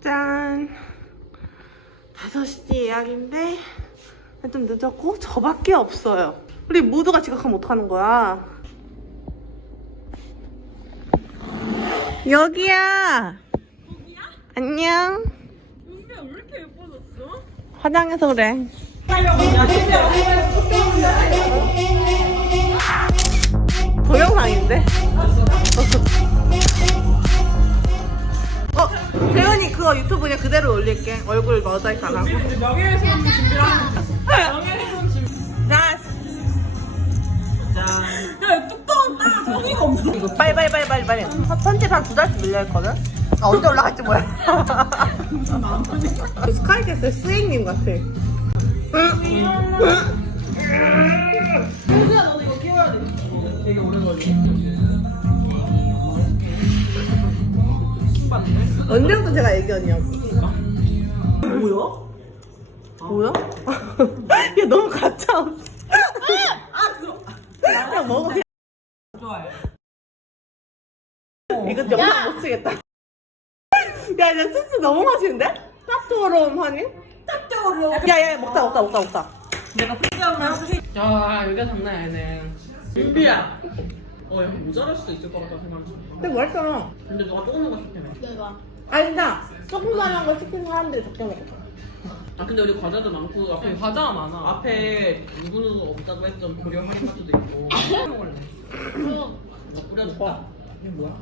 짠. 5시 예약인데 좀 늦었고 저밖에 없어요. 우리 모두가 지각하면 어떡하는 거야? 여기야. 안녕. 이렇게 예뻐졌어? 화장해서 그래. 동영상인데? 어, 재현이 그거 유튜브 그냥 그대로 올릴게. 얼굴 모자이크 안 하고. 이거 빨리 빨리 빨리 빨리 빨리. 편집 한 두 달씩 밀려 있거든? 아, 언제 올라갈지 몰라. 스카이캐슬 스웨이님 같아. 효주야 너도 이거 끼워야 돼 되게 오래 걸려 언제부터 제가 얘기했냐고. 뭐야? 뭐야? 얘 너무 가짜. 아 들어 야, 먹어. 좋아해 이거 영상 못 쓰겠다. 야, 야, 소스 너무 맛있는데? 짭조름 하니? 짭조로 야, 야, 먹자, 먹자, 먹자, 먹자. 내가 포장을 하고 싶 야, 여기가 장난 아니네. 은비야 어 약간 모자랄 수도 있을 것 같다 생각이 좀 되게 맛있잖아. 근데 너가 조금 거 시키네 아니, 나 조금 다른 거 시킨 사람들이 적게 먹었어. 아 근데 우리 과자도 많고 앞에 과자가 많아. 앞에 누구누구 없다고 했던 고려 할인 카드도 있고 먹을래. 나 뿌려줄까? 이게 뭐야?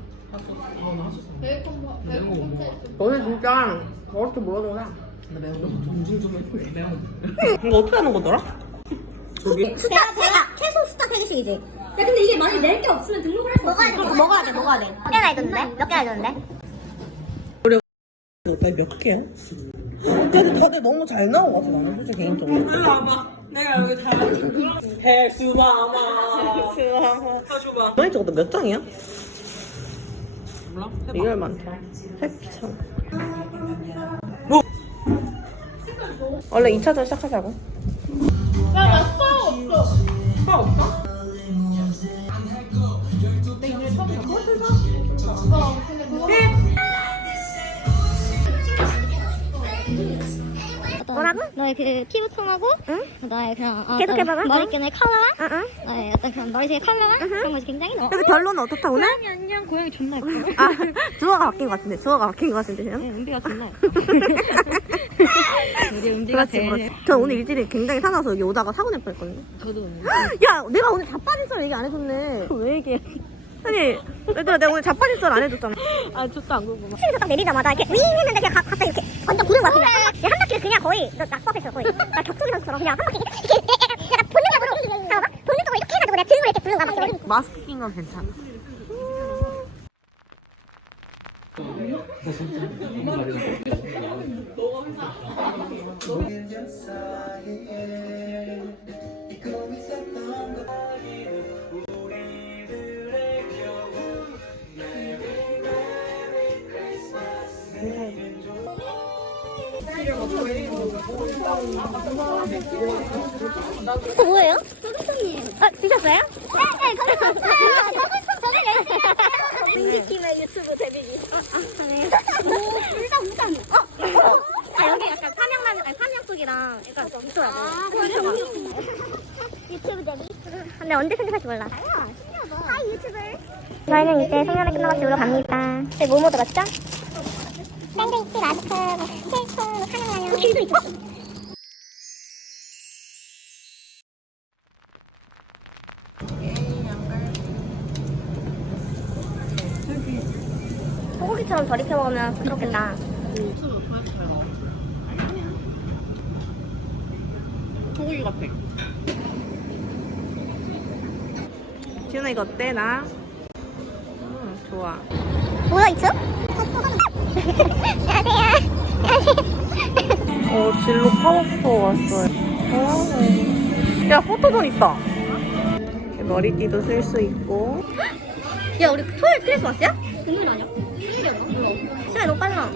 매운 거못 먹어 너네 진짜 저렇게 거 이거 어떻게 하는 거더라? 저기 숫자 세가 최소 숫자 세 개씩이지. 야 근데 이게 만약 낼게 없으면 등록을 할수 없어. 먹어야 돼. 먹어야 돼. 먹어야 돼. 몇 개나 해줬는데? 몇 개나 해줬는데? 나몇 개야? 근데 다들 너무 잘 나온 것 같아, 나는 솔직히 개인적으로. 와봐 내가 여기 다 해수마마 해수마 많이 적었다, 몇 장이야? 몰라? 이걸 많다. 색참. 원래 2차전 시작하자고. 오빠 없어? 뭐라고? 너의 그 피부톤하고, 응? 너의 그냥 아, 계속 해봐봐. 머릿결의 컬러랑, 응? 너의 어떤 그런 머리색의 컬러랑 그런 것이 굉장히 너. 그래서 결론은 어떻다, 오늘? 고양이 안녕. 고양이 존나 예뻐. 아, 주어가 바뀐 것 같은데, 주어가 바뀐 것 같은데, 지금? 네, 은비가 존나 예뻐. 우리 은비가 그렇지, 그렇지. 전 오늘 일질이 굉장히 사나서 여기 오다가 사고 낼 뻔했거든요. 저도 야, 내가 오늘 자빠질 얘기 안 해줬네. 왜 얘기해? 아니, 얘들아, 내가 오늘 자빠질 안 해줬잖아. 아 좋다 안 궁금해. 시에서 딱 내리자마자 이렇게 윙 했는데 그냥 가, 갑자기 이렇게 완전 구름 같은 거야. 그냥 거의 나 낙법했어 거의. 나 격투기 선수처럼 그냥 한 바퀴 이렇게 약간 본능적으로 봐봐. 본능적으로 이렇게 해가지고 내가 등을 이렇게 부는 거야. 막 이렇게. 마스크 낀 건 괜찮아. 뭐예요? 아, 드셨어요? 네, 네, 저는 유튜브 데뷔기. 어, 아, 네. 오. 어, 아, 여기 약간 삼양라면, 아니, 삼양국이랑 약간 있어야 돼. 아, 유튜브 데뷔? 근데 언제 편집할지 몰라. 아, 신기하다. 하이, 유튜버. 저희는 이제 성년회 끝나고 집으로 갑니다. 저희 뭐뭐 들었죠? 샌드위치, 마스크, 힐프, 삼양라면. 길도 있어. 소고기처럼 덜 익혀 먹으면 부드럽겠다. 소고기 같아 지훈아, 이거 어때, 나? 음, 좋아. 뭐야 이츠? 안녕하세요. 어, 진로 파워스토어 왔어요. 오. 야, 포토존 있다. 머리띠도 쓸 수 있고. 야 우리 토요일 크리스마스야? 금요일 아니야? 일요일이었나? 몰라. 시간이 너무 빨라.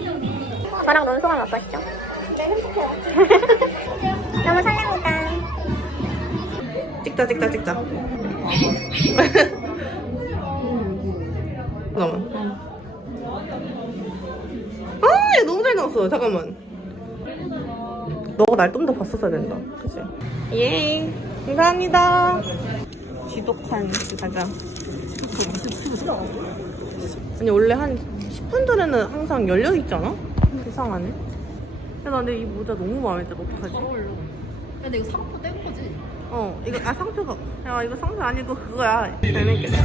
저랑 논소감 어떠시죠? 너무 설렙니다. 찍자 찍자 찍자 잠깐만 잘 나왔어 잠깐만. 너가 날 좀 더 봤었어야 된다. 그치? 예 감사합니다. 지독한 가자 아니 원래 한 10분 전에는 항상 열려있지 않아? 이상하네. 야, 나 근데 이 모자 너무 마음에 들어. 어떡하지? 근데 이거 상표 뗀 거지? 어 이거 아 상표가 야 이거 상표 아니고 그거야. 재밌겠다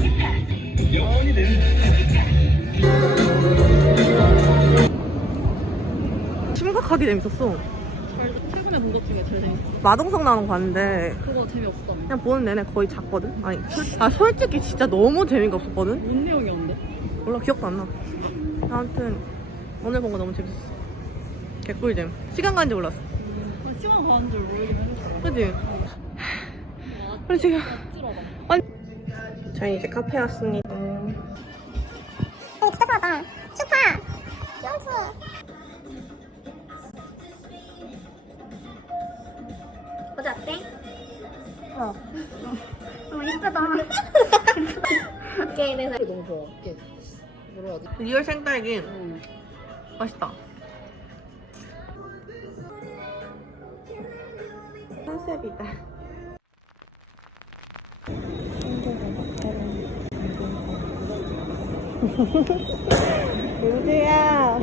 심각하게 재밌었어 최근에 본 것 중에 제일 재밌어. 마동석 나오는 거 봤는데 그거 재미없다. 그냥 보는 내내 거의 잤거든 아니 솔, 아 솔직히 진짜 너무 재미가 없었거든 뭔 내용이었는데? 몰라 기억도 안 나 아무튼 오늘 본 거 너무 재밌었어 개꿀잼 시간 가는 줄 몰랐어 아, 시간 가는 줄 모르긴 했어. 그치? 그래 지금 찌러봐. 아니 저희 이제 카페 왔습니다 모자 어때? 어. 어, 예쁘다. 오케이, 네, 네. 너무 좋아. 이게 뭐라 하지? 리얼 생딸기 응. 맛있다 컨셉이다 우주야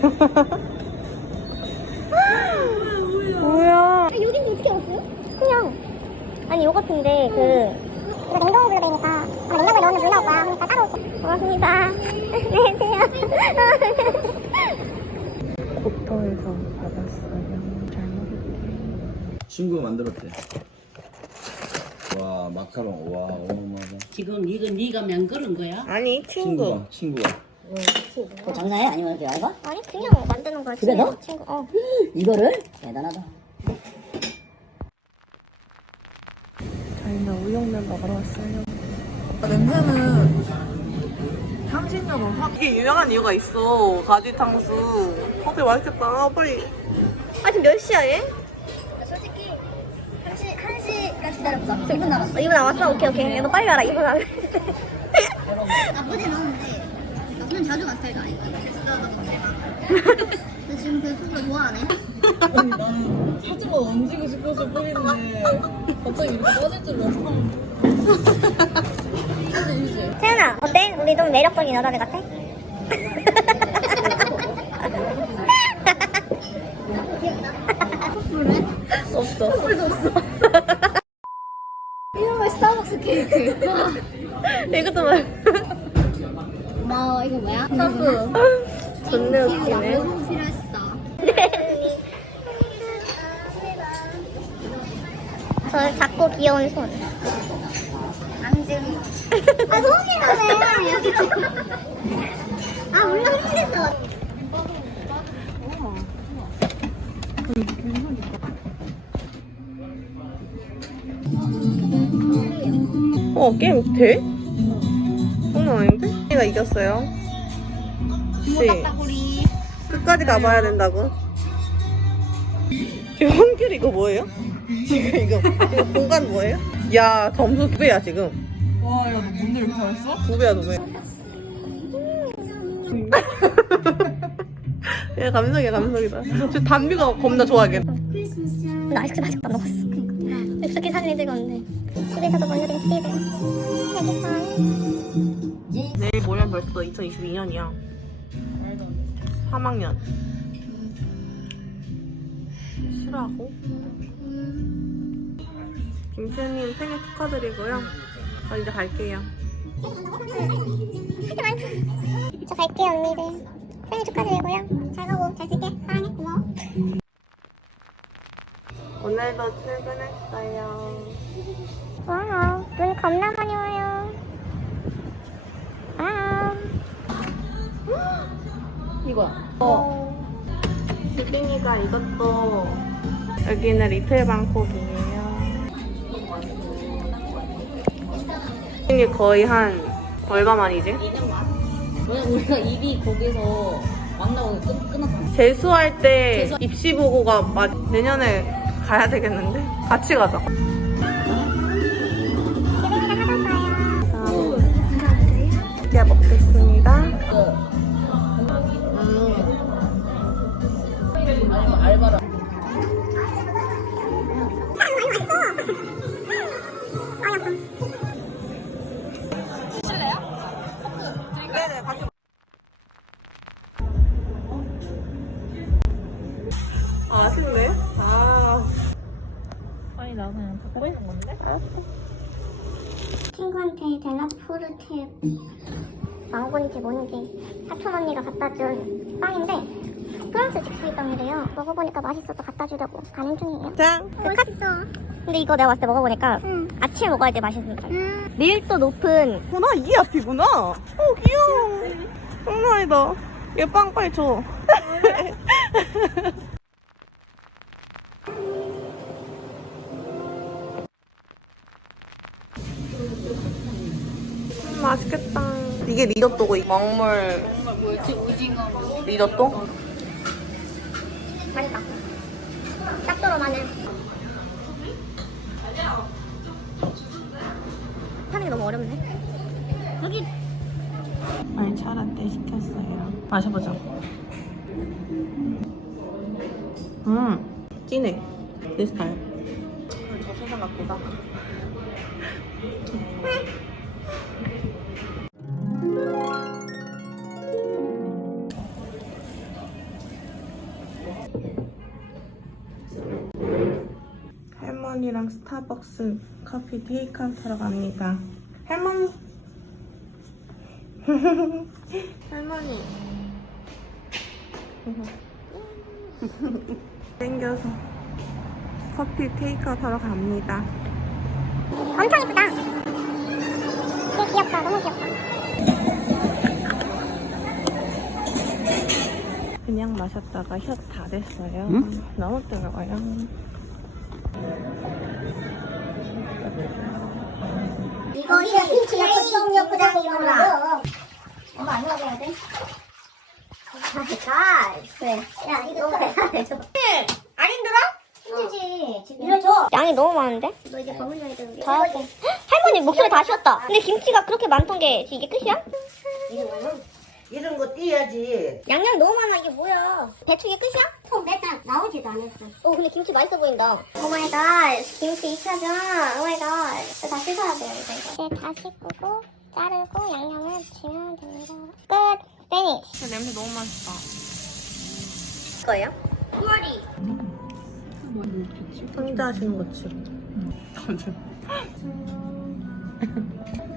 뭐야 여긴 어떻게 알았어요? 그냥. 아니, 요거트인데, 그. 이거 냉동으로 되니까. 아마 냉장고에 넣으면 물 나올 거야. 그러니까 따로. 고맙습니다. 안녕히 계세요. 고터에서 받았어요 잘 먹을게요 친구가 만들었대. 와 마카롱 와 어마어마하다. 지금 이거 네가 만드는 거야? 아니 친구 친구가 친구가. 그거 장사해? 아니면 이렇게 알바? 아니, 그냥 만드는 거야. 그래, 너? 친구. 어. 이거를? 대단하다. 저희는 우육면 먹으러 왔어요. 냄새는 향신료가 확 이게 유명한 이유가 있어. 가지 탕수. 커피 맛있겠다. 아, 빨리. 아 지금 몇 시야 얘? 솔직히, 한 시, 한 시간 기다렸어. 2분 남았어. 2분 남았어? 오케이, 오케이. 야, 너 빨리 와라, 2분 남았어. 나쁘진 않은데, 나는 자주 간 스타일도 아니야. 근데 지금 그 소주가 좋아하네. 아니 나는 사주가 얹고 싶었을 뿐인데 갑자기 이렇게 빠질 줄 몰랐어. 사실 이제 태연아, 어때? 우리 좀 매력적인 여자들 같아? 없어. 이름은 스타벅스 케이크. 이것도 말. 고마워, 이거 뭐야? 서브. 존나 웃기네. 싫어했어. 네. 저 작고 귀여운 손. 앙증. 아, 손이 나네. 아, 몰라, 흥분했어. 어 게임 돼? 아닌데? 얘가 이겼어요. 씨. 끝까지 가봐야 된다고. 지금 홍길 이거 뭐예요? 지금 이거 이거 공간 뭐예요? 야 점수 두 배야 지금. 와 야 너 뭔데 이렇게 잘했어? 두 배야 두 배. 얘 감성이야 감성이다. 저 담비가 겁나 좋아하겠다. 나 아이스크림 아직도 안 먹었어. 엽석이 사진을 찍었는데. 집에서도 보여드린 스티브. 알겠어. 내일 모레는 벌써 2022년이야. 3학년. 싫어하고. 김채님 생일 축하드리고요. 저 이제 갈게요. 저 갈게요, 언니들. 생일 축하드리고요. 잘 가고, 잘 쓸게. 사랑해, 고마워. 오늘도 출근했어요. 와우, 눈 겁나 이거야. 비비니가 이것도 여기는 리틀 방콕이에요. 이게 거의 한 얼마 만이지? 왜냐면 우리가 입이 거기서 만나고 끝, 끝났잖아. 재수할 때 입시 보고가 마- 내년에 가야 되겠는데? 같이 가자. 잘 먹겠습니다. 있는 건데. 친구한테 델라포르테 망고인지 뭔지 사촌 언니가 갖다 준 빵인데 프랑스 직수입빵이래요. 먹어보니까 맛있어서 갖다 주려고 가는 중이에요. 짠. 맛있어. 근데 이거 내가 봤을 때 먹어보니까 아침에 먹어야 돼 맛있는 걸. 밀도 높은 구나 이게 앞이구나. 어 귀여워. 장난 아니다. 얘 빵 빨리 줘. 맛있겠다. 이게 리조또고 이 먹물 뭐였지? 오징어. 리조또? 맛있다. 짭조름 마늘. 하는 게 너무 어렵네. 여기 말차 라떼 시켰어요. 마셔보자. 음, 진해. 내 스타일. 스타벅스 커피 테이크아웃 하러 갑니다. 할머니. 할머니. 땡겨서 커피 테이크아웃 하러 갑니다. 엄청 이쁘다. 되게 귀엽다. 너무 귀엽다. 그냥 마셨다가 혀 다 됐어요. 너무 뜨거워요. 이거 이거 김치야 이용료 포장이구나. 이거 안 넣어줘야 돼? 아, 그래. 야, 이거 해줘. 안 힘들어? 힘들지. 밀어줘. 양이 너무 많은데? 너 이제 버물려야 되는데. 할머니 목소리 다 쉬었다. 근데 김치가 그렇게 많던 게 이게 끝이야? 이 런 거 띄야지. 양념 너무 많아 이게 뭐야? 배추 이게 끝이야? 통 일단 나오지도 않았어. 오 근데 김치 맛있어 보인다. 오 마이 갓 김치 2차전. 오 마이 갓. 다 씻어야 돼요 이거. 이제 다 씻고 자르고 양념을 지면 됩니다. 끝. 피니쉬. 냄새 너무 맛있다. 거예요? 머리. 혼자 하시는 거 치고.